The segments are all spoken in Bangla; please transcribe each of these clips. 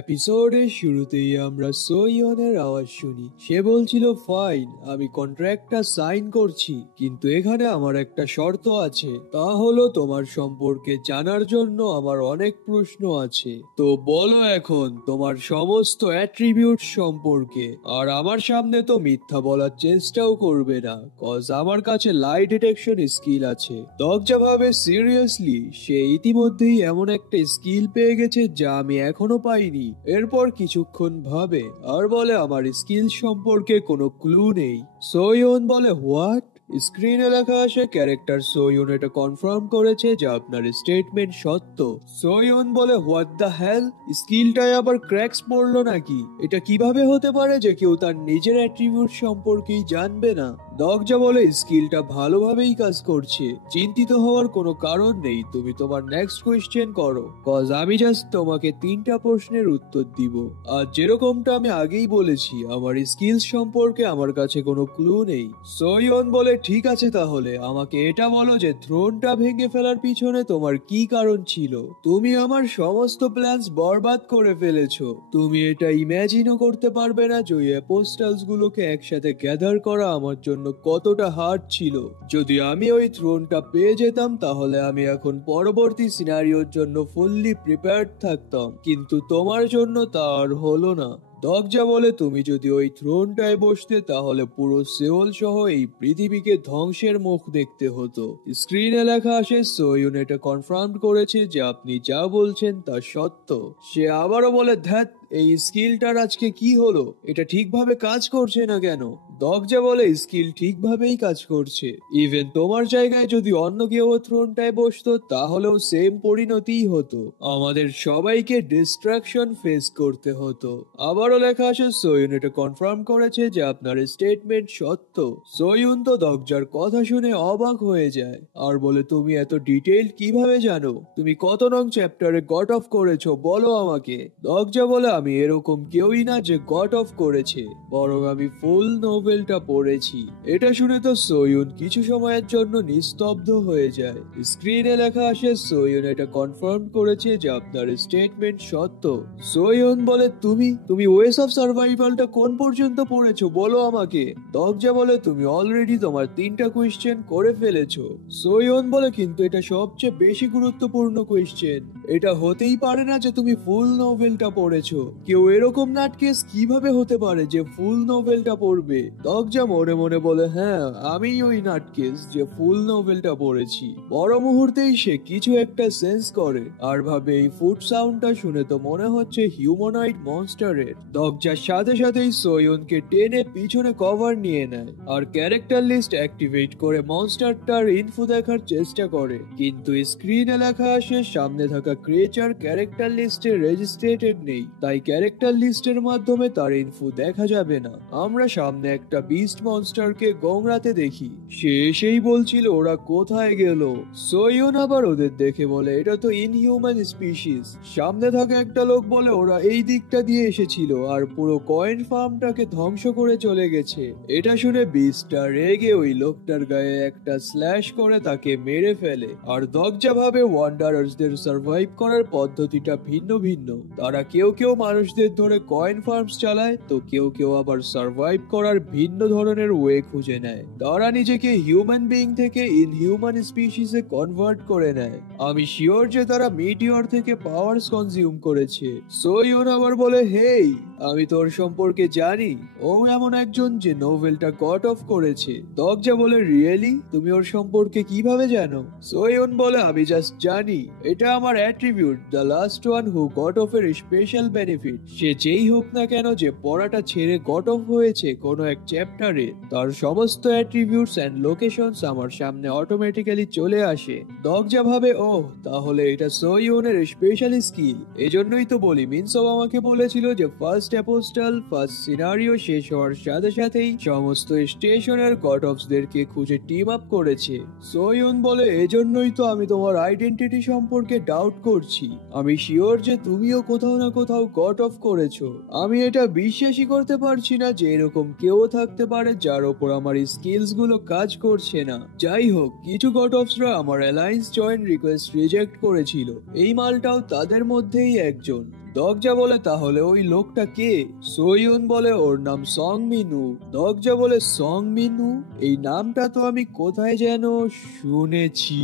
এপিসোডের শুরুতেই আমরা সোইয়নের আওয়াজ শুনি। সে বলছিল, ফাইন, আমি কন্ট্রাক্টটা সাইন করছি, কিন্তু এখানে আমার একটা শর্ত আছে। তা হলো তোমার সম্পর্কে জানার জন্য আমার অনেক প্রশ্ন আছে। তো বলো এখন তোমার সমস্ত অ্যাট্রিবিউট সম্পর্কে। আর আমার সামনে তো মিথ্যা বলার চেষ্টাও করবে না, কজ আমার কাছে লাই ডিটেকশন স্কিল আছে। দরজা ভাবে সিরিয়াসলি সে ইতিমধ্যেই এমন একটা স্কিল পেয়ে গেছে যা আমি এখনো পাইনি। এরপর কিছুক্ষণ ভাবে আর বলে, আমার স্কিল সম্পর্কে কোনো ক্লু নেই। সোয়ন বলে, হোয়াট? স্ক্রিনে লেখা আসে ক্যারেক্টার সোয়ন এটা কনফার্ম করেছে যে আপনার স্টেটমেন্ট সত্য। সোয়ন বলে, হোয়াট দ্য হেল? স্কিলটায় আবার ক্র্যাকস পড়লো নাকি? এটা কিভাবে হতে পারে যে কেউ তার নিজের অ্যাট্রিবিউট সম্পর্কেই জানবে না? দরজা বলে, স্কিলটা ভালোভাবেই কাজ করছে, চিন্তিত হওয়ার কোনো কারণ নেই। তুমি তোমার নেক্সট কোয়েশ্চেন করো, কজ আমি জাস্ট তোমাকে 3টা প্রশ্নের উত্তর দিব। আর যেরকমটা আমি আগেই বলেছি, আমার স্কিলস সম্পর্কে আমার কাছে কোনো ক্লু নেই। সোয়ন বলে, ঠিক আছে, তাহলে আমাকে এটা বলো যে থ্রোনটা ভেঙে ফেলার পিছনে তোমার কি কারণ ছিল? তুমি আমার সমস্ত প্ল্যানস বরবাদ করে ফেলেছো। তুমি এটা ইমাজিনও করতে পারবে না যে ওই অ্যাপোস্টালস গুলোকে একসাথে গ্যাদার করা আমার জন্য কতটা হার্ড ছিল। যদি আমি ওই থ্রোনটা পেয়ে যেতাম তাহলে আমি এখন পরবর্তী সিনারিওর জন্য ফুললি প্রিপেয়ার্ড থাকতাম, কিন্তু তোমার জন্য তা আর হলো না। দরজা বলে, তুমি যদি ওই থ্রোনটায় বসতে তাহলে পুরো সেওল সহ এই পৃথিবীকে ধ্বংসের মুখ দেখতে হতো। স্ক্রিনে লেখা আসে সোয়ুন এটা কনফার্ম করেছে যে আপনি যা বলছেন তা সত্য। সে আবারও বলে, ধ্যাত, এই স্কিলটার আজকে কি হলো? এটা ঠিকভাবে কাজ করছে না কেন? দরজা বলে, স্কিল ঠিকভাবেই কাজ করছে। ইভেন তোমার জায়গায় যদি অন্য কেউ থ্রোনটায় বসতো তাহলেও সেম পরিণতিই হতো। আমাদের সবাইকে ডিস্ট্রাকশন ফেস করতে হতো। আবারও লেখা আসে সোয়ুন এটা কনফার্ম করেছে যে আপনার স্টেটমেন্ট সত্য। সোয়ুন তো দরজার কথা শুনে অবাক হয়ে যায় আর বলে, তুমি এত ডিটেইল কিভাবে জানো? তুমি কত নং চ্যাপ্টারে গট অফ করেছো বলো আমাকে। দরজা বলে, আমি এরকম কেউই না যে গট অফ করেছে, বরং আমি ফুল নোভেলটা পড়েছি। এটা শুনে তো সোয়ুন কিছু সময়ের জন্য নিস্তব্ধ হয়ে যায়। স্ক্রিনে লেখা আসে সোয়ুন এটা কনফার্ম করেছে যে আপনার স্টেটমেন্ট সত্য। সোয়ুন বলে, তুমি তুমি ওয়েস অফ সার্ভাইভালটা কোন পর্যন্ত পড়েছো বলো আমাকে। দরজা বলে, তুমি অলরেডি তোমার 3টা কোয়েশ্চেন করে ফেলেছো। সোয়ুন বলে, কিন্তু এটা সবচেয়ে বেশি গুরুত্বপূর্ণ কোয়েশ্চেন। এটা হতেই পারে না যে তুমি ফুল নোভেলটা পড়েছো। কেউ এরকম নাটকেস কিভাবে হতে পারে যে ফুল নোভেলটা পড়বে? দরজা মনে মনে বলে, হ্যাঁ, আমি ওই নাটকেস যে ফুল নোভেলটা পড়েছি। বড় মুহূর্তেই সে কিছু একটা সেন্স করে আর ভাবে, এই ফুড সাউন্ডটা শুনে তো মনে হচ্ছে হিউম্যানয়েড মনস্টারের। দরজার সাথে সাথেই সোয়নকে টেনে পিছনে কভার নিয়ে নেয় আর ক্যারেক্টার লিস্ট অ্যাক্টিভেট করে মনস্টারটার ইনফো দেখার চেষ্টা করে, কিন্তু স্ক্রিনে লেখা আসে সামনে থাকা ক্রিয়েচার ক্যারেক্টার লিস্টে রেজিস্ট্রেটেড নেই, তাই ক্যারেক্টার লিস্টের মাধ্যমে তার ইনফো দেখা যাবে না। আমরা সামনে একটা বিস্ট মনস্টারকে গংরাতে দেখি। সে এসেই বলছিল ওরা কোথায় গেল। সোয়ন আবার ওদের দেখে বলে, এটা তো ইনহিউম্যান স্পিসিস। সামনে থাকা একটা লোক বলে, ওরা এই দিকটা দিয়ে এসেছিল আর পুরো কয়েন ফার্মটাকে ধ্বংস করে চলে গেছে। এটা শুনে বিস্টটা রেগে ওই লোকটার গায়ে একটা স্ল্যাশ করে তাকে মেরে ফেলে। আর দরজা ভাবে ওয়ান্ডারার্সদের সার্ভাইভ করার পদ্ধতিটা ভিন্ন ভিন্ন। তারা কেউ কেউ মানুষদের ধরে কয়েন ফার্মস চালায়, তো কেউ কেউ আবার সার্ভাইভ করার ভিন্ন ধরনের ওয়ে খুঁজে নেয়। তারা নিজেকে হিউম্যান বিইং থেকে ইনহিউম্যান স্পিসিসে কনভার্ট করে নেয়। আমি শিওর যে তারা মিটিওর থেকে পাওয়ারস কনজিউম করেছে। সোয়ুন আবার বলে, হেই, আমি তোর সম্পর্কে জানি। ও এমন একজন যে নোভেলটা গট অফ করেছে। দরজা বলে, রিয়েলি? তুমি ওর সম্পর্কে কিভাবে জানো? সোয়ুন বলে, আমি জাস্ট জানি। এটা আমার attribute, the last one who got off এর স্পেশাল বেনিফিট। সে যেই হোক না কেন যে পড়াটা ছেড়ে গট অফ হয়েছে কোনো এক চ্যাপ্টারে, তার সমস্ত অ্যাট্রিবিউটস এন্ড লোকেশনস আমার সামনে অটোমেটিক্যালি চলে আসে। দরজা ভাবে, ওহ, তাহলে এটা সোয়ুনের স্পেশাল স্কিল। এজন্যই তো বলি, মিনসব আমাকে বলেছিল যে ফার্স্ট অ্যাপোস্টাল ফার্স্ট সিনারিও শেষ হওয়ার সাথে সাথেই সমস্ত স্টেশনের গড অফসদেরকে খুঁজে টিম আপ করেছে। সোয়ুন বলে, এজন্যই তো আমি তোমার আইডেন্টিটি সম্পর্কে ডাউট করছি। আমি শিওর যে তুমিও কোথাও না কোথাও গট অফ করেছো। আমি এটা বিশ্বাসই করতে পারছি না যে এরকম কেউ থাকতে পারে যার ওপর আমার স্কিলস গুলো কাজ করছে না। যাই হোক, কিছু গড অফসরা আমার অ্যালায়েন্স জয়েন রিকোয়েস্ট রিজেক্ট করেছিল। এই মালটাও তাদের মধ্যেই একজন। দগজা বলে তাহলে ওই লোকটা কে? সোয়ুন বলে ওর নাম সং মিনু। দগজা বলে সং মিনু, এই নামটা তো আমি কোথায় যেন শুনেছি।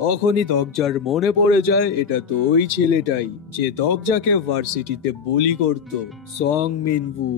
তখনই দগজার মনে পড়ে যায় এটা তো ওই ছেলেটাই যে দগজাকে ভার্সিটিতে বুলি করত, সং মিনভু।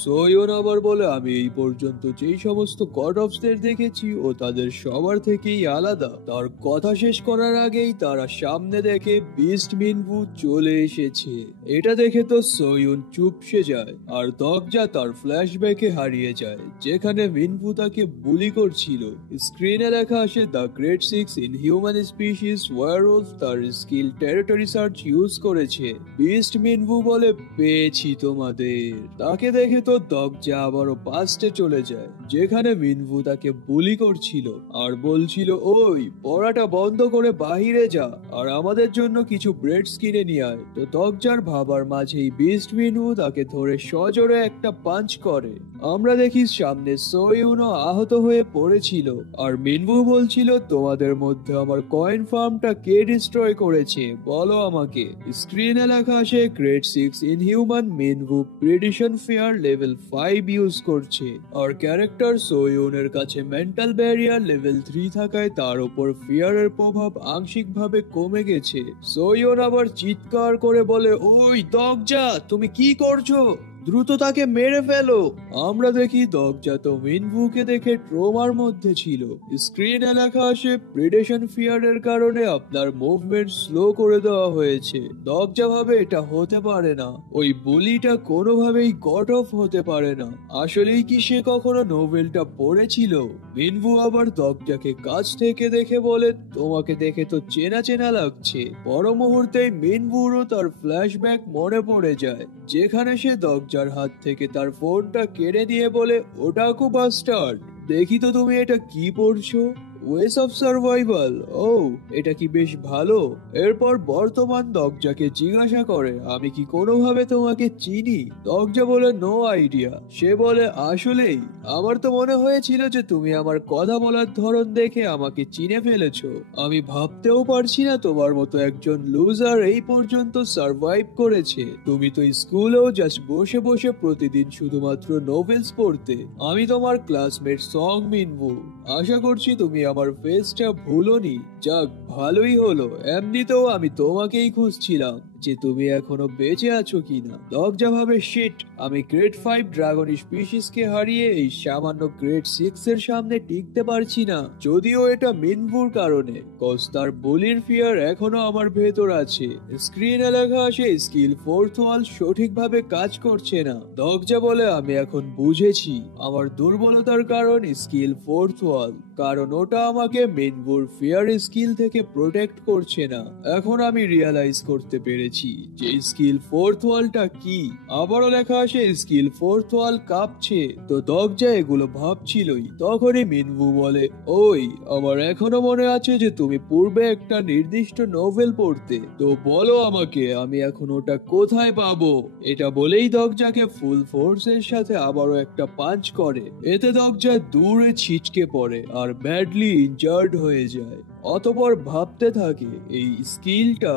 সোয়ুন আবার বলে আমি এই পর্যন্ত যেই সমস্ত গড অফসদের দেখেছি ও তাদের সবার থেকেই আলাদা। তার কথা শেষ করার আগেই তারা সামনে দেখে বিস্ট মিনভু চলে এসেছে। এটা দেখে তো সোয়ুন চুপসে যায় আর দগজা তার ফ্ল্যাশব্যাকে হারিয়ে যায় যেখানে মিনভু তাকে বুলি করছিল। স্ক্রিনে লেখা আসে the great 6 in human species werewolf তার স্কিল টেরিটরি সার্চ ইউজ করেছে। বিস্ট মিনভু বলে পেয়েছি তোমাদের। তাকে দেখে তো দগজা আবারও পাস্টে চলে যায় যেখানে মিনভু তাকে বুলি করছিল আর বলছিল ওই পড়াটা বন্ধ করে বাহিরে যা আর আমাদের জন্য কিছু ব্রেডস কিনে নিয়ে আয়। তো দগজার ভাবার মাঝেই বিস্ট মিনভু তাকে ধরে সজোরে একটা পাঞ্চ করে। আমরা দেখি সামনে সোয়ুনও আহত হয়ে পড়েছিল আর মিনভু বলছিল তোমাদের মধ্যে আমার কয়েন ফার্মটা কে ডিস্ট্রয় করেছে বলো আমাকে। স্ক্রিনে লেখা আসে গ্রেড 6 ইন হিউম্যান মিনভু প্রেডিশন ফেয়ার লেভেল 5 ইউজ করছে আর ক্যারেক্টার সোয়ুনের কাছে মেন্টাল ব্যারিয়ার লেভেল 3 থাকায় তার উপর ফিয়ারের প্রভাব আংশিকভাবে কমে গেছে। সোয়ুন আবার চিৎকার করে বলে ওই দগজা তুমি কি করছো, দ্রুত তাকে মেরে ফেলো। আমরা দেখি দগজা তো মিনভুকে দেখে ট্রমার মধ্যে ছিল। স্ক্রিনে লেখা আসে প্রেডেশন ফিয়ারের কারণে আপনার মুভমেন্ট স্লো করে দেওয়া হয়েছে। দগজা ভাবে এটা হতে পারে না, ওই বুলিটা কোনোভাবেই গট অফ হতে পারে না। আসলেই কি সে কখনো নোভেলটা পড়েছিল? মিনভু আবার দগজাকে কাছ থেকে দেখে বলে তোমাকে দেখে তো চেনা চেনা লাগছে। পর মুহূর্তেই মিনভুরও তার ফ্ল্যাশব্যাক মনে পড়ে যায় যেখানে সে দগজার হাত থেকে তার ফোনটা কেড়ে নিয়ে বলে ওটাকু বাস্টার্ড, দেখি তো তুমি এটা কি পড়ছো, ওয়েস অফ সার্ভাইভাল। ও এটা কি বেশ ভালো। এরপর বর্তমান দগজাকে জিজ্ঞাসা করে আমি কি কোনোভাবে তোমাকে চিনি? দগজা বলে নো আইডিয়া। সে বলে আসলেই আমার তো মনে হয়েছিল যে তুমি আমার কথা বলার ধরন দেখে আমাকে চিনে ফেলেছো। আমি ভাবতেও পারছি না তোমার মতো একজন লুজার এই পর্যন্ত সার্ভাইভ করেছে। তুমি তো স্কুলেও জাস্ট বসে বসে প্রতিদিন শুধুমাত্র নোভেলস পড়তে। আমি তোমার ক্লাসমেট সং মিনভু। আশা করছি তুমি আমার ফেসটা ভুলোনি। যাক ভালোই হলো, এমনিতেও আমি তোমাকেই খুঁজছিলাম যে তুমি এখনো বেঁচে আছো কিনা। দগজা ভাবে শিট, আমি গ্রেড 5 ড্রাগন স্পিসিসকে হারিয়ে এই সামান্য গ্রেড 6 এর সামনে টিকতে পারছি না, যদিও এটা মিনভুর কারণে, কজ তার বুলির ফিয়ার এখনো আমার ভেতর আছে। স্ক্রিনে লেখা আসে স্কিল 4th ওয়াল সঠিকভাবে কাজ করছে না। দগজা বলে আমি এখন বুঝেছি আমার দুর্বলতার কারণ স্কিল 4th ওয়াল, কারণ ওটা আমাকে মিনভুর ফিয়ার স্কিল থেকে প্রোটেক্ট করছে না। এখন আমি রিয়ালাইজ করতে পেরেছি যে স্কিল 4th ওয়ালটা কি। আবারও লেখা আসে স্কিল 4th ওয়াল কাঁপছে। তো দগজা এগুলো ভাবছিলই, তখনই মিনভু বলে ওই আমার এখনো মনে আছে যে তুমি পূর্বে একটা নির্দিষ্ট নোভেল পড়তে, তো বলো আমাকে আমি এখন ওটা কোথায় পাবো। এটা বলেই দগজাকে ফুল ফোর্সের সাথে আবারও একটা পাঞ্চ করে। এতে দগজা দূরে ছিটকে পড়ে আর ব্যাডলি ইনজার্ড হয়ে যায়। অতঃপর ভাবতে থাকে এই স্কিলটা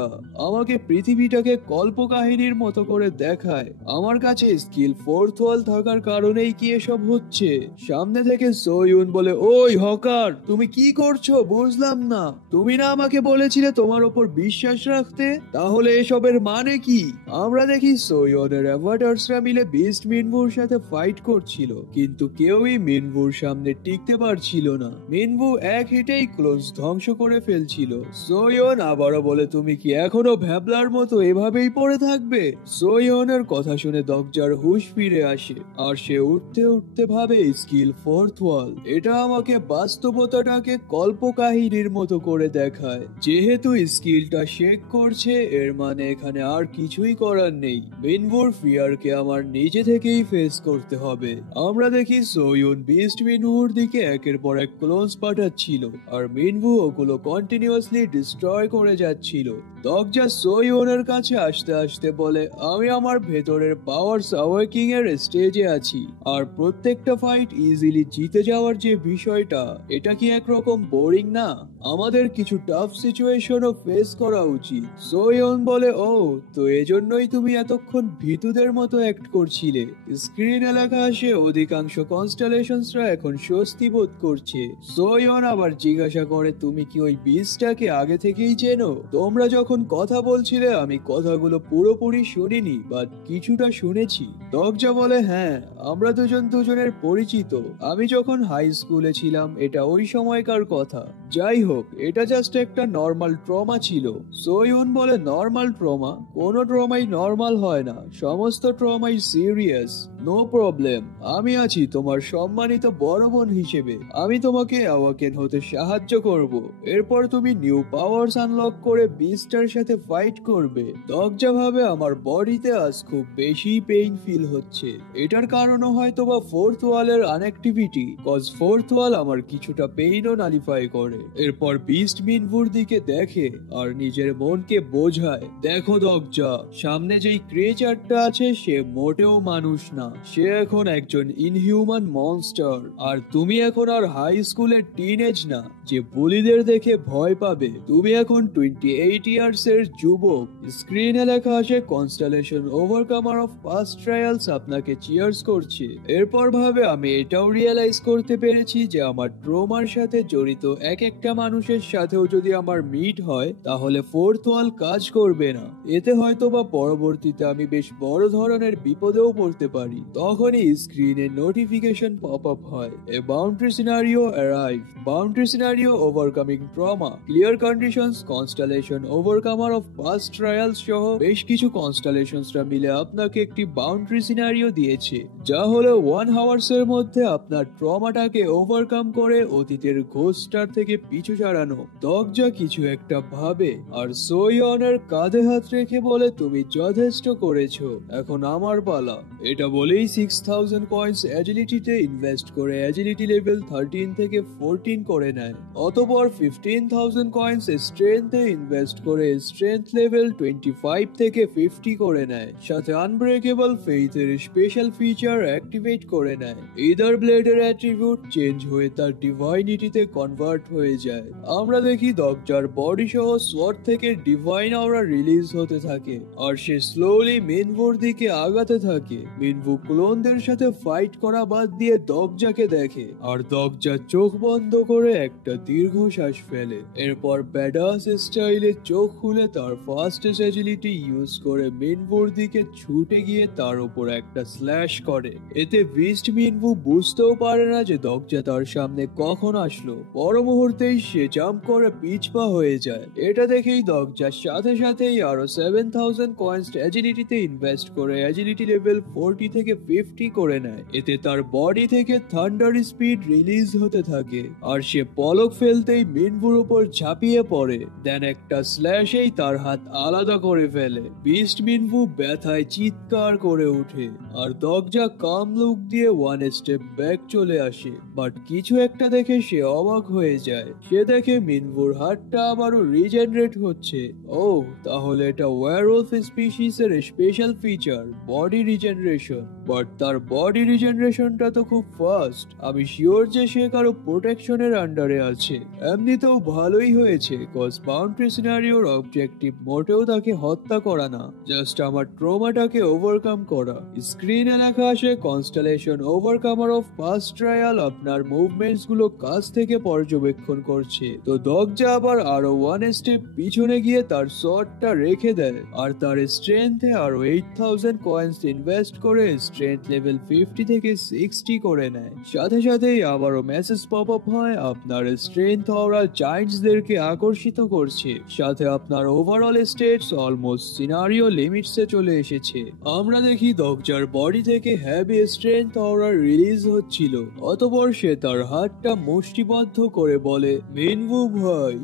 আমাকে পৃথিবীটাকে কল্পকাহিনীর মতো করে দেখায়। আমার কাছে স্কিল 4th ওয়াল থাকার কারণেই কি এসব হচ্ছে। সামনে থেকে সোয়ুন বলে ওই হকার তুমি কি করছো বুঝলাম না, তুমি না আমাকে বলেছিলে তোমার ওপর বিশ্বাস রাখতে, তাহলে এসবের মানে কি? আমরা দেখি সোয়ুনের অ্যাভাটার্সরা মিলে বিস্ট মিনভুর সাথে ফাইট করছিল কিন্তু কেউই মিনভুর সামনে টিকতে পারছিল না। মিনভু এক হিটেই ক্লোজ ধ্বংস করে ফেলছিল। সোয়ন আবারও বলে তুমি কি এখনো ভ্যাবলার মতো এভাবেই পড়ে থাকবে? সোয়নের কথা শুনে দগজার হুঁশ ফিরে আসে আর সে উঠতে উঠতে ভাবে স্কিল 4th ওয়াল, এটা আমাকে বাস্তবতাটাকে কল্পকাহিনীর মতো করে দেখায়। যেহেতু স্কিলটা শেক করছে এর মানে এখানে আর কিছুই করার নেই। মিনভুর ফিয়ারকে আমার নিজে থেকেই ফেস করতে হবে। আমরা দেখি সোয়ন বিস্ট মিনভুর দিকে একের পর এক ক্লোজ পাঠাচ্ছিল আর মিনভু ওগুলো কন্টিনিউয়াসলি ডিস্ট্রয় করে যাচ্ছিল। দগজা সোয়নের কাছে আসতে আসতে বলে আমি আমার ভেতরের পাওয়ারস অ্যাওয়েকিং এর স্টেজে আছি আর প্রত্যেকটা ফাইট ইজিলি জিতে যাওয়ার যে বিষয়টা, এটা কি একরকম বোরিং না? আমাদের কিছু টাফ সিচুয়েশনও ফেস করা উচিত। সোয়ন বলে, ও তো এজন্যই তুমি এতক্ষণ ভীতুদের মতো অ্যাক্ট করছিলে। স্ক্রিনে লেখা আসে অধিকাংশ কনস্টেলেশনসরা এখন স্বস্তি বোধ করছে। সোয়ন আবার জিজ্ঞাসা করে, তুমি কি ওই বীজটাকে আগে থেকেই চেনো? তোমরা যখন কথা বলছিলে আমি কথাগুলো পুরোপুরি শুনিনি, বাট কিছুটা শুনেছি। দরজা বলে, হ্যাঁ, আমরা দুজন দুজনের পরিচিত। আমি যখন হাই স্কুলে ছিলাম এটা ওই সময়কার কথা। যাই হোক, এটা জাস্ট একটা নর্মাল ট্রমা ছিল। সোয়ন বলে, নর্মাল ট্রমা? কোনো ট্রমাই নর্মাল হয় না, সমস্ত ট্রমাই সিরিয়াস। নো প্রবলেম, আমি আছি তোমার সম্মানিত বড় বোন হিসেবে। আমি তোমাকে অ্যাওয়াকেন হতে সাহায্য করব। এরপর তুমি নিউ পাওয়ার্স আনলক করে বিস্টার সাথে ফাইট করবে। দরজা ভাবে, আমার বডিতে আজ খুব বেশি পেইন ফিল হচ্ছে। এটার কারণও হয়তো বা ফোর্থ ওয়ালের আনঅ্যাক্টিভিটি, কজ ফোর্থ ওয়াল আমার কিছুটা পেইনও নালিফাই করে। এরপর বিস্ট মিনভুর দিকে দেখে আর নিজের মনকে বোঝায়, দেখো দরজা, সামনে যেই ক্রিয়েচারটা আছে সে মোটেও মানুষ না, সে এখন একজন ইনহিউম্যান মনস্টার। আর তুমি এখন আর হাই স্কুলের টিনেজ না যে বুলিদের দেখে ভয় পাবে। তুমি এখন 28 ইয়ার্স এর যুবক। স্ক্রিনে লেখা আসে, constellation overcomer of past trials আপনাকে চিয়ার্স করছে। এরপর ভাবে, আমি এটাও রিয়েলাইজ করতে পেরেছি যে আমার ট্রমার সাথে জড়িত এক একটা মানুষের সাথেও যদি আমার মিট হয় তাহলে ফোর্থ ওয়াল কাজ করবে না। এতে হয়তো বা পরবর্তীতে আমি বেশ বড় ধরনের বিপদেও পড়তে পারি। তখনই স্ক্রিনে নোটিফিকেশন পপ আপ হয়, a boundary scenario arrive, boundary scenario overcoming trauma, clear conditions, constellation overcomer of past trials সহ বেশ কিছু কনস্টেলেশনসরা মিলে আপনাকে একটি বাউন্ডারি সিনারিও দিয়েছে, যা হলো 1 আওয়ার্স এর মধ্যে আপনার ট্রমাটাকে ওভারকাম করে অতীতের ঘোস্টার থেকে পিছু ছাড়ানো। দরজা কিছু একটা ভাবে আর সোয়নের কাঁধে হাত রেখে বলে, তুমি যথেষ্ট করেছো, এখন আমার পালা। এটা বলেই 6000 কয়েন্স এজিলিটিতে ইনভেস্ট করে এজিলিটি লেভেল 13 থেকে 14 করে নেয়। অতঃপর 15000 কয়েন্স স্ট্রেংথে ইনভেস্ট করে স্ট্রেংথ লেভেল 25 থেকে 50 করে নেয়। সাথে আনব্রেকেবল ফেইথের স্পেশাল ফিচার অ্যাক্টিভেট করে নেয়। ইদার ব্লেডের অ্যাট্রিবিউট চেঞ্জ হয়ে তার ডিভাইনিটিতে কনভার্ট হয়ে যায়। আমরা দেখি দরজার বডি সহ সোয়ার্ড থেকে ডিভাইন অরা রিলিজ হতে থাকে আর সে স্লোলি মিনভুর দিকে আগাতে থাকে। মিনভু ক্লোনদের সাথে ফাইট করা বাদ দিয়ে দরজাকে দেখে আর দরজা চোখ বন্ধ করে একটা দীর্ঘশ্বাস ফেলে। এরপর ব্যাডাস স্টাইলে চোখ খুলে তার ফাস্টেস্ট এজিলিটি ইউজ করে মিনভুর দিকে ছুটে গিয়ে তার উপর একটা স্ল্যাশ করে। এতে বিস্ট মিনভু বুঝতেও পারে না যে দরজা তার সামনে কখন আসলো। পর মুহূর্তেই সে জাম্প করে পিছপা হয়ে যায়। এটা দেখেই দরজার সাথে সাথেই আরো 7000 কয়েন্স এজিলিটিতে ইনভেস্ট করে এজিলিটি লেভেল 40 থেকে 50 করে নেয়। এতে তার বডি থেকে থান্ডার স্পিড রিলিজ হতে থাকে আর সে পলক ফেলতেই মিনভুর উপর ঝাঁপিয়ে পড়ে। দেন একটা স্ল্যাশেই তার হাত আলাদা করে ফেলে। বিস্ট মিনভু ব্যথায় চিৎকার করে ওঠে আর দরজা কাম লুক দিয়ে 1 স্টেপ ব্যাক চলে আসে। বাট কিছু একটা দেখে সে অবাক হয়ে যায়। সে দেখে মিনভুর হাতটা আবারও রিজেনারেট হচ্ছে। ও, তাহলে এটা ওয়্যারওলফ স্পিসিস এর special feature, body regeneration. But তার বডি রিজেনারেশনটা তো খুব ফাস্ট। আমি শিওর যে সে কারো প্রোটেকশনের আন্ডারে আছে। এমনিতেও ভালোই হয়েছে, কজ বাউন্ডারি সিনারিওর অবজেক্টিভ মোটেও তাকে হত্যা করা না, জাস্ট আমার ট্রমাটাকে ওভারকাম করা। স্ক্রিনে লেখা আসে, constellation overcomer of past trial আপনার মুভমেন্টস গুলো কাছ থেকে পর্যবেক্ষণ করছে। তো দরজা আবার আরো 1 স্টেপ পিছনে গিয়ে তার শটটা রেখে দেয় আর তার স্ট্রেংথে আরো 8000 কয়েন্স ইনভেস্ট করে স্ট্রেংথ লেভেল 50 থেকে 60 করে নেয়। সাথে সাথেই আবারও মেসেজ পপ আপ হয়, আপনার স্ট্রেংথ অরা জায়ান্টসদেরকে আকর্ষিত করছে। সাথে আপনার ওভারঅল স্টেটস অলমোস্ট সিনারিও লিমিটসে চলে এসেছে। আমরা দেখি দরজার বডি থেকে হেভি স্ট্রেংথ অরা রিলিজ হচ্ছিল। অতঃপর সে তার হাতটা মুষ্টিবদ্ধ করে বলে, মিনভু ভাই,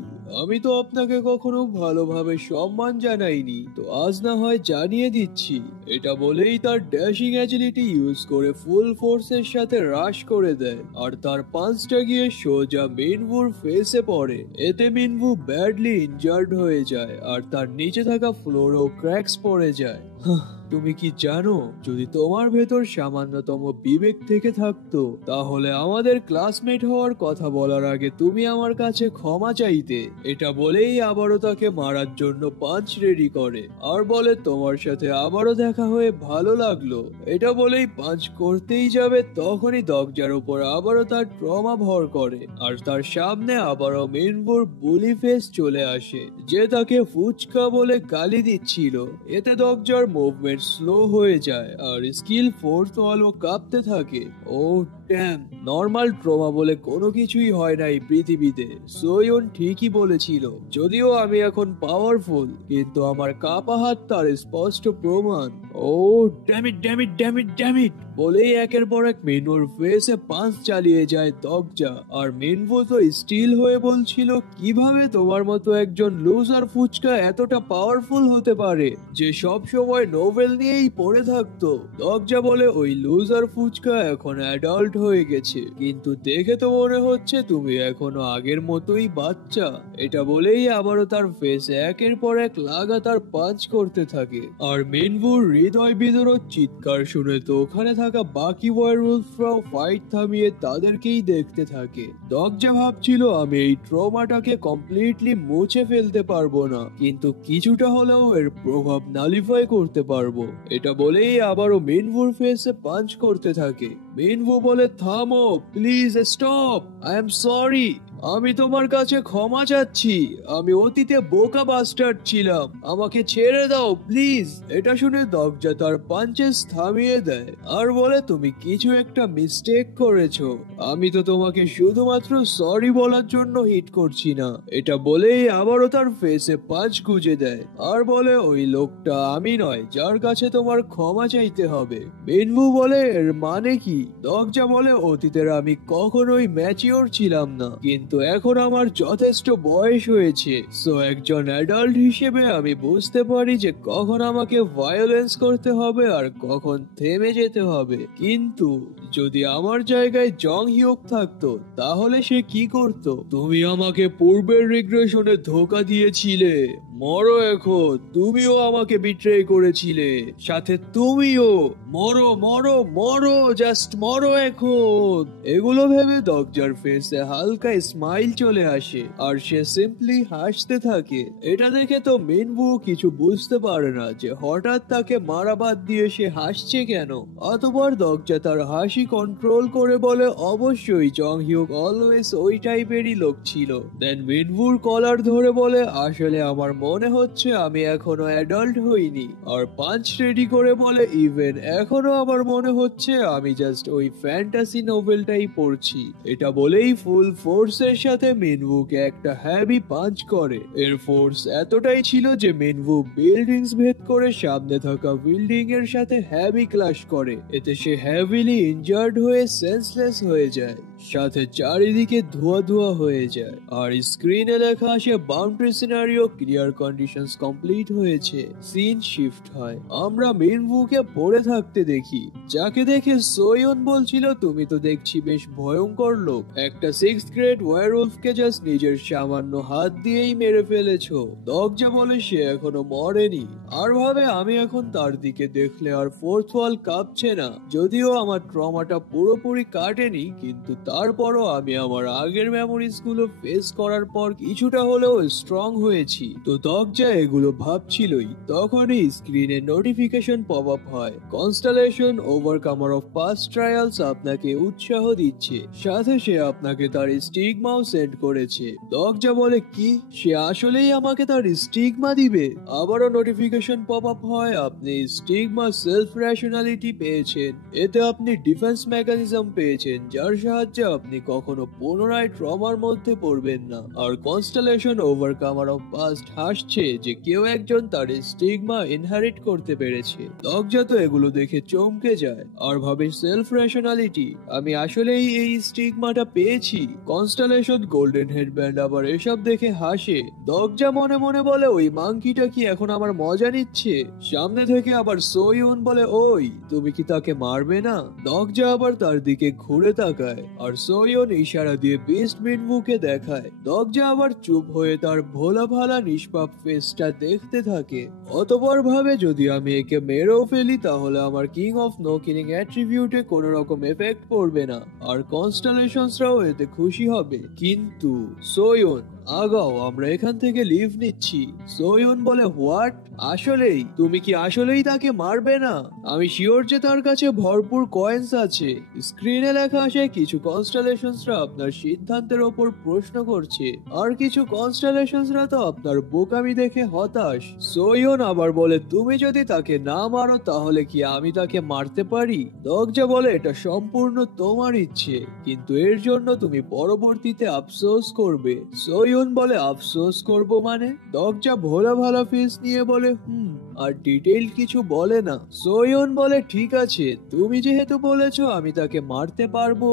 আমি তো আপনাকে কখনো ভালোভাবে সম্মান জানাইনি, তো আজ না হয় জানিয়ে দিচ্ছি। এটা বলেই তার ড্যাশিং অ্যাজিলিটি ইউজ করে ফুল ফোর্সের সাথে রাশ করে দেয় আর তার পাঁচটা গিয়ে সোজা মিনভুর ফেসে পড়ে। এতে মিনভু ব্যাডলি ইনজার্ড হয়ে যায় আর তার নিচে থাকা ফ্লোরও ক্র্যাকস পড়ে যায়। তুমি কি জানো, যদি তোমার ভেতর সামান্যতম বিবেক থেকে থাকতো তাহলে আমাদের ক্লাসমেট হওয়ার কথা বলার আগে তুমি আমার কাছে ক্ষমা চাইতে। এটা বলেই আবারও তাকে মারার জন্য পাঞ্চ রেডি করে আর বলে তোমার সাথে আবারও দেখা হয়ে ভালো লাগলো। এটা বলেই পাঞ্চ করতেই যাবে তখনই দরজার উপর আবারও তার ট্রমা ভর করে আর তার সামনে আবারও মিনভুর বুলি ফেস চলে আসে যে তাকে ফুচকা বলে গালি দিচ্ছিল। এতে দরজার মুভমেন্ট স্লো হয়ে যায় আর স্কিল ফোর্থ ওয়ালও কাঁপতে থাকে। ও ড্যাম, নর্মাল ট্রমা বলে কোনো কিছুই হয় না এই পৃথিবীতে। সোয়ন ঠিকই বলেছিল, যদিও আমি এখন পাওয়ারফুল কিন্তু আমার কাঁপা হাত তার স্পষ্ট প্রমাণ। ও ড্যামিট ড্যামিট ড্যামিট ড্যামিট বলেই একের পর এক মিনভুর ফেসে পাঁচ চালিয়ে যায় দরজা আর মিনভু তো স্টিল হয়ে বলছিল কিভাবে তোমার মতো একজন লুজার ফুচকা এতটা পাওয়ারফুল হতে পারে যে সব সময় নোবেল নিয়েই পড়ে থাকতো। দরজা বলে ওই লুজার ফুচকা এখন অ্যাডাল্ট হয়ে গেছে কিন্তু দেখে তো মনে হচ্ছে তুমি এখনো আগের মতোই বাচ্চা। এটা বলেই আবারও তার ফেসে একের পর এক লাগাতার পাঞ্চ করতে থাকে আর মিনভুর হৃদয় বিদরক চিৎকার শুনে তো ওখানে থাকা বাকি ওয়ারউলফরাও ফাইট থামিয়ে তাদেরকেই দেখতে থাকে। দরজা ভাবছিল আমি এই ট্রমাটাকে কমপ্লিটলি মুছে ফেলতে পারবো না কিন্তু কিছুটা হলেও এর প্রভাব নালিফাই করতে পারবো। এটা বলেই আবারও মিনভুর ফেসে পাঞ্চ করতে থাকে। মিনভু বলে থামো please, stop, I am sorry, আমি তোমার কাছে ক্ষমা চাচ্ছি, আমি অতীতে বোকা বাস্টার্ড ছিলাম, আমাকে ছেড়ে দাও প্লিজ। এটা শুনে দরজা তার পাঞ্চেস থামিয়ে দেয় আর বলে তুমি কিছু একটা মিস্টেক করেছো, আমি তো তোমাকে শুধুমাত্র সরি বলার জন্য হিট করছি না। এটা বলেই আবারও তার ফেসে পাঁচ গুজে দেয় আর বলে ওই লোকটা আমি নয় যার কাছে তোমার ক্ষমা চাইতে হবে। মিনভু বলে এর মানে কি? দরজা বলে অতীতের আমি কখনোই ম্যাচিওর ছিলাম না কিন্তু এখন আমার যথেষ্ট বয়স হয়েছে, সো একজন অ্যাডাল্ট হিসেবে আমি বুঝতে পারি যে কখন আমাকে ভায়োলেন্স করতে হবে আর কখন থেমে যেতে হবে। কিন্তু যদি আমার জায়গায় জং হিউক থাকতো তাহলে সে কি করত? তুমি আমাকে পূর্বের রিগ্রেশনে ধোকা দিয়েছিলে, মরো এখন, তুমিও আমাকে বিট্রে করেছিলে, সাথে তুমিও, মরো মরো মরো, জাস্ট মরো এখন। এগুলো ভেবে দরজার ফেসে হালকা স্মাইল চলে আসে আর সে সিম্পলি হাসতে থাকে। এটা দেখে তো মিনভু কিছু বুঝতে পারে না যে হঠাৎ তাকে মারা বাদ দিয়ে সে হাসছে কেন। অতঃপর দরজা তার হাসি কন্ট্রোল করে বলে অবশ্যই জং হিউক অলওয়েজ ওই টাইপেরই লোক ছিল। দেন মিনভুর কলার ধরে বলে আসলে আমার মনে হচ্ছে আমি এখনো অ্যাডাল্ট হইনি আর পাঞ্চ রেডি করে বলে ইভেন এখনো আমার মনে হচ্ছে আমি জাস্ট ওই ফ্যান্টাসি নোভেলটাই পড়ছি। এটা বলেই ফুল ফোর্সের সাথে মিনভুকে একটা হেভি পাঞ্চ করে। এর ফোর্স এতটাই ছিল যে মিনভু বিল্ডিংস ভেদ করে সামনে থাকা বিল্ডিং এর সাথে হেভি ক্লাশ করে। এতে সে হেভিলি ইনজার্ড হয়ে সেন্সলেস হয়ে যায়, সাথে চারিদিকে ধোয়া ধোয়া হয়ে যায় আর স্ক্রিনে লেখা আসে boundary scenario clear conditions complete হয়েছে। সিন শিফট হয়, আমরা মিনভুকে পড়ে থাকতে দেখি, যাকে দেখে সোয়ন বলছিল তুমি তো দেখছি বেশ ভয়ঙ্কর লোক, একটা 6th গ্রেড ওয়্যারউলফকে জাস্ট নিজের সামান্য হাত দিয়েই মেরে ফেলেছো। দরজা বলে সে এখনো মরেনি আর ভাবে আমি এখন তার দিকে দেখলে আর ফোর্থ ওয়াল কাঁপছে না। যদিও আমার ট্রমাটা পুরোপুরি কাটেনি কিন্তু তারপরও আমি আমার আগের মেমোরিজ গুলো ফেস করার পর কিছুটা হলেও স্ট্রং হয়েছি। তো দরজা এগুলো ভাবছিলই তখনই স্ক্রিনে নোটিফিকেশন পপ আপ হয়, constellation overcomer of past trials আপনাকে উৎসাহ দিচ্ছে, সাথে সে আপনাকে তার স্টিগমাও সেন্ড করেছে। দরজা বলে কি, সে আসলেই আমাকে তার স্টিগমা দিবে? আবারও নোটিফিকেশন পপ আপ হয়, আপনি স্টিগমা সেলফ রেশনালিটি পেয়েছেন, এতে আপনি ডিফেন্স মেকানিজম পেয়েছেন যার সাহায্যে যে আপনি কখনো পুনরায় ট্রমার মধ্যে পড়বেন না। আর কনস্টেলেশন ওভারকামার অফ পাস্ট হাসছে যে কেউ একজন তার স্টিগমা ইনহেরিট করতে পেরেছে। দরজা তো এগুলো দেখে চমকে যায় আর ভাবে সেলফ রেশনালিটি, আমি আসলেই এই স্টিগমাটা পেয়েছি। কনস্টেলেশন গোল্ডেন হেডব্যান্ড আবার এসব দেখে হাসে। দরজা মনে মনে বলে ওই মাংকিটা কি এখন আমার মজা নিচ্ছে? সামনে থেকে আবার সোয়ুন বলে ওই তুমি কি তাকে মারবে না? দরজা আবার তার দিকে ঘুরে তাকায় আর সোয়ুন ইশারা দিয়ে বিস্ট মিনভুকে দেখায়। দরজা আবার চুপ হয়ে তার ভোলা ভালা নিষ্পাপ ফেসটা দেখতে থাকে। অতঃপর ভাবে যদি আমি একে মেরেও ফেলি তাহলে আমার কিং অফ নো কিলিং অ্যাট্রিবিউটে কোনো রকম এফেক্ট পড়বে না আর কনস্টেলেশনসরাও এতে খুশি হবে। কিন্তু সোয়ুন আগাও, আমরা এখান থেকে লিভ নিচ্ছি। সোয়ুন বলে হোয়াট? আসলেই? তুমি কি আসলেই তাকে মারবে না? আমি শিওর যে তার কাছে ভরপুর কয়েন্স আছে। স্ক্রিনে লেখা আসে কিছু কনস্টেলেশনসরা আপনার সিদ্ধান্তের ওপর প্রশ্ন করছে আর কিছু কনস্টেলেশনসরা তো আপনার বোকামি দেখে হতাশ। সোয়ুন আবার বলে তুমি যদি তাকে না মারো তাহলে কি আমি তাকে মারতে পারি? দরজা বলে এটা সম্পূর্ণ তোমার ইচ্ছে, কিন্তু এর জন্য তুমি পরবর্তীতে আফসোস করবে। সোয়ুন বলে আফসোস করব মানে? দরজা ভোলা ভালা ফেস নিয়ে বলে আর ডিটেইল কিছু বলে না। সোয়ুন বলে ঠিক আছে, তুমি যেহেতু বলেছো আমি তাকে মারতে পারবো,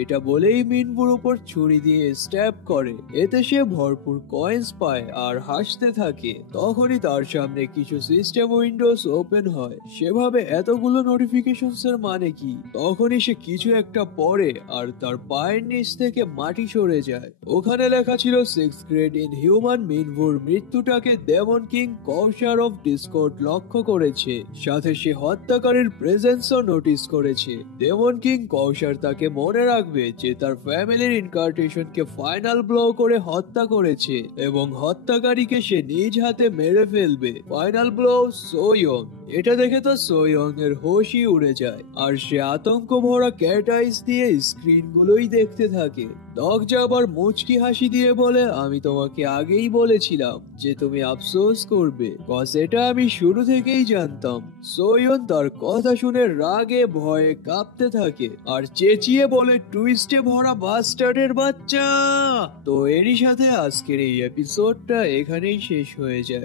এটা বলেই মিনবুর উপর ছুরি দিয়ে স্ট্যাব করে। এতে সে ভরপুর কয়েন্স পায় আর হাসতে থাকে। তখনই তার সামনে কিছু সিস্টেম উইন্ডোজ ওপেন হয়। সেভাবে এতগুলো নোটিফিকেশনস এর মানে কি? তখনই সে কিছু একটা পড়ে আর তার পায়ের নিচ থেকে মাটি সরে যায়। ওখানে লেখা ছিল 6th গ্রেড ইন হিউম্যান মিনভুর মৃত্যুটাকে ডেমন কিং কৌশার অফ ডিসকর্ড লক্ষ্য করেছে, সাথে সে হত্যাকারীর প্রেজেন্সও নোটিস করেছে। ডেমন কিং কৌশার তাকে মনে রাখবে যে তার ফ্যামিলির ইনকার্টেশনকে ফাইনাল ব্লো করে হত্যা করেছে এবং হত্যাকারীকে সে নিজ হাতে মেরে ফেলবে। ফাইনাল ব্লো সোয়ুন। এটা দেখে তো সোয়ুন এর হোশই উড়ে যায় আর সে আতঙ্ক ভরা ক্যাট আইস দিয়ে স্ক্রিন গুলোই দেখতে থাকে। দরজা আবার মুচকি হাসি দিয়ে বলে আমি তোমাকে আগেই বলেছিলাম যে তুমি আফসোস করবে, কজ এটা আমি শুরু থেকেই জানতাম। সোয়ুন তার কথা শুনে রাগে ভয়ে কাঁপতে থাকে আর চেঁচিয়ে বলে টুইস্টে ভরা বাস্টার্ডের বাচ্চা। তো এরই সাথে আজকের এই এপিসোডটা এখানেই শেষ হয়ে যায়।